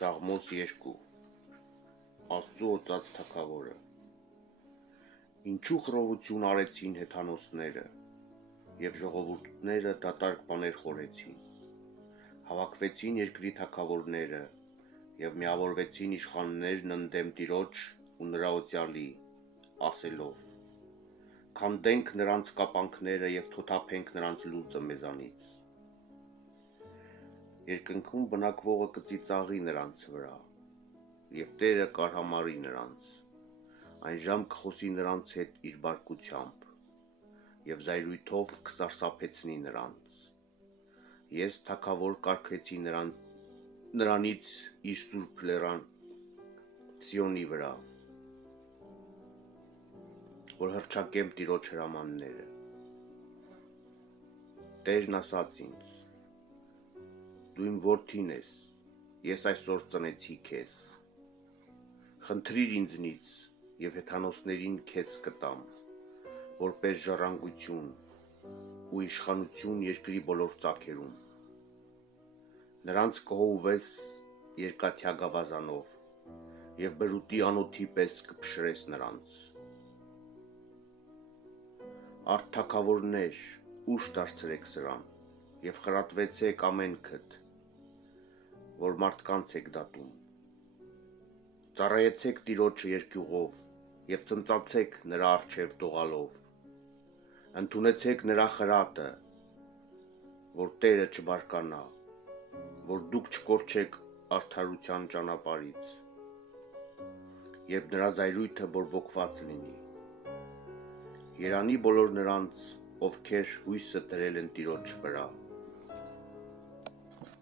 Սաղմոս 2 Աստծու օծած թագավորը Ինչու խռովություն արեցին հեթանոսները և ժողովուրդները դատարկ բաներ խորեցին, հավաքվեցին երկրի թագավորները և միավորվեցին իշխաններն ընդդեմ Տիրոջ ու նրա օծյալի, ասելով. Քանդենք նրանց կապանքները և թոթափենք նրանց լուծը մեզանից։ Երկնքում բնակվողը կծիծաղի նրանց վրա, և Տերը կարհամարի նրանց, այն ժամ կխոսի նրանց հետ իր բարկությամբ, և զայրույթով կսարսափեցնի նրանց։ Ես թագավոր կարգեցի նրանից իր սուրբ լեռան Սիոնի վրա, որ հռչակեմ Տիրոջ հրամանները։ Տերն ասաց ինձ. Դու իմ որդին ես, ես այսօր ծնեցի քեզ։ Խնդրիր ինձնից և հեթանոսներին քեզ կտամ, որպես ժառանգություն ու իշխանություն երկրի բոլոր ծագերում։ Նրանց կհովվես երկաթյա գավազանով և բրուտի անոթի պես կփշրես նրանց։ Արդ թագավորներ, ուշ դարձրեք սրան և խրատվեցեք ամենքդ, որ մարդկանց եք դատում։ Ծառայեցեք Տիրոջը երկյուղով և ծնծացեք նրա առջև դողալով։ Ընդունեցեք նրա խրատը, որ Տերը չբարկանա, որ դուք չկորչեք արդարության ճանապարհից, երբ նրա զայրույթը բորբոքված լինի։ Երանի բոլոր նրանց, ովքեր հույսը դրել են Տիրոջ վրա։